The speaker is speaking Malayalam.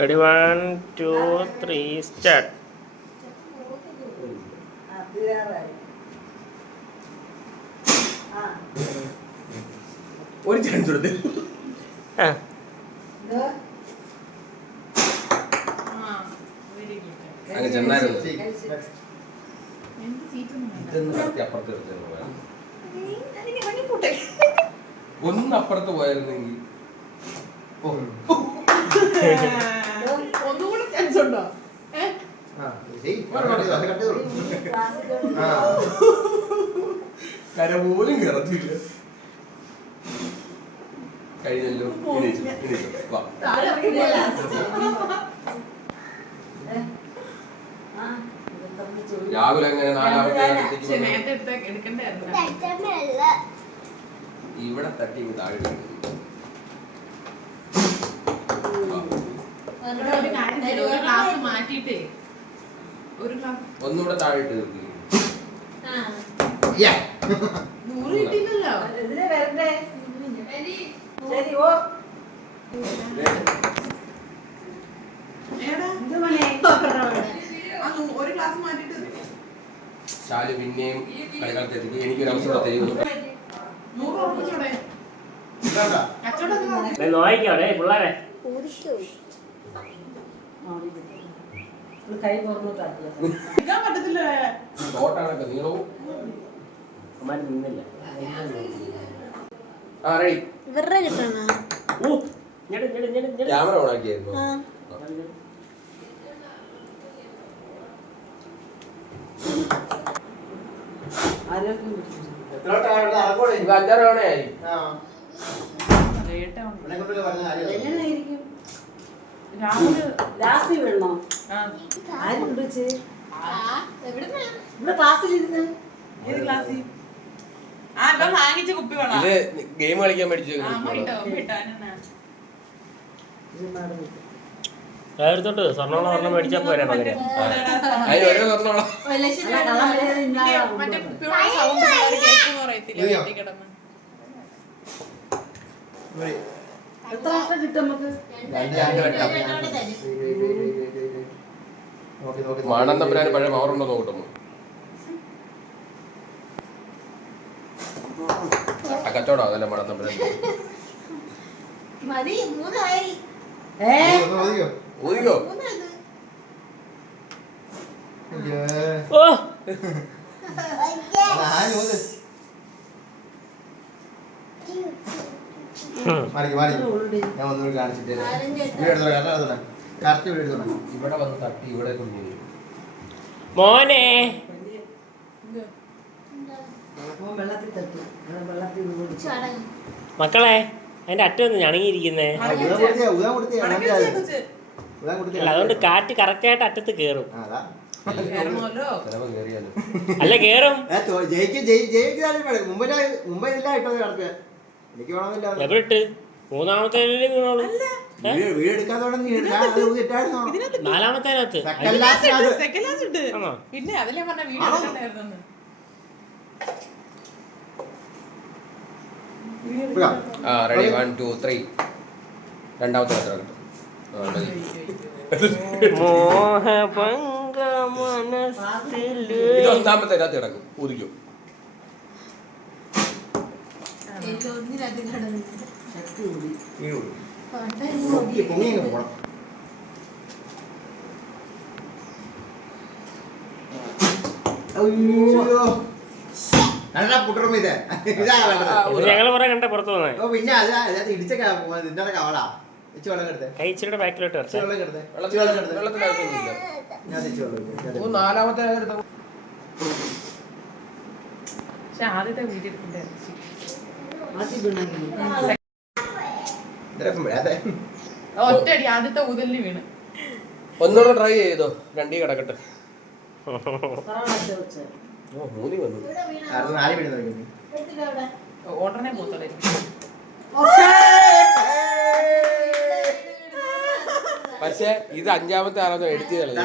Ready, 1, 2, 3, start. ഒരു ചാൻസ് കൊടുത്ത് ഒന്ന് അപ്പുറത്ത് പോയായിരുന്നെങ്കിൽ ഒന്നുകൂടെ ചാൻസ് ഉണ്ടോ? കര പോലും കിടത്തില്ല. കഴിഞ്ഞല്ലോ. രാവിലെ എങ്ങനെ ഇവിടെ തട്ടി താഴെ ഒന്നുകൂടെ താഴെ ഇട്ട് നിർത്തി. ശാലു പിന്നെയും കളിക്കാലത്തെത്തിക്കും. എനിക്കൊരു അവസരം തരുന്നു. നോയിക്കോടെ പിള്ളേരെ ബോട്ടാണൊക്കെ നീളവും നിന്നില്ല. ക്യാമറ ഓൺ ആക്കിയായിരുന്നു. ഇത് 5-6 തവണയായി. ഇത് ഗെയിം കളിക്കാൻ മേടിച്ചു. എടുത്തോട്ട് സ്വർണ്ണോളം ഒരെണ്ണം മേടിച്ചാ പോരാ പകരം. അതിന് ഓരോ സ്വർണ്ണോളം മാണം തമ്പുരാന് പഴയ പവറുണ്ടോ നോക്കട്ടെ. കച്ചവടം അതല്ല മാണം തമ്പുരാൻ. ഊതിക്കോ. ഞാൻ ഒന്നുകൂടി കാണിച്ചിട്ട് ഇവിടെ വന്ന് തട്ടി ഇവിടെ മോനെ മക്കളെ അതിന്റെ അറ്റം ഒന്ന് ഞണങ്ങിയിരിക്കുന്നേ. അതുകൊണ്ട് കാറ്റ് കറക്റ്റ് ആയിട്ട് അറ്റത്ത് കേറും. അല്ല കേറും. എവിടെട്ട് മൂന്നാമത്തെ വീണോളൂ. നാലാമത്തേനകത്ത് പിന്നെ അതിലെ റെഡി 1, 2, 3. രണ്ടാമത്തെ കിട്ടും. മോഹഭംഗ മനസ്സില് ഇത് ഒന്നാമത്തെ അതിനകത്ത് കിടക്കും. ഊതിക്കും. ഞങ്ങള് കുറെ കണ്ട പുറത്തു പോന്നെ. പിന്നെ ഇടിച്ച കവളാ കഴിച്ചിട്ട് ബാക്കിലോട്ട് നാലാമത്തെ ആദ്യത്തെ വീഡിയോ ഒറ്റടി ആദ്യത്തെ ഊതലിന് വീണ്. ഒന്നുകൂടെ ട്രൈ ചെയ്തോ. രണ്ടീ കിടക്കട്ടെ. മൂന്നി വന്നു. ഓടനെ പോത്തടേ. പക്ഷെ ഇത് അഞ്ചാമത്തെ ആളൊന്നും എടുത്തില്ല.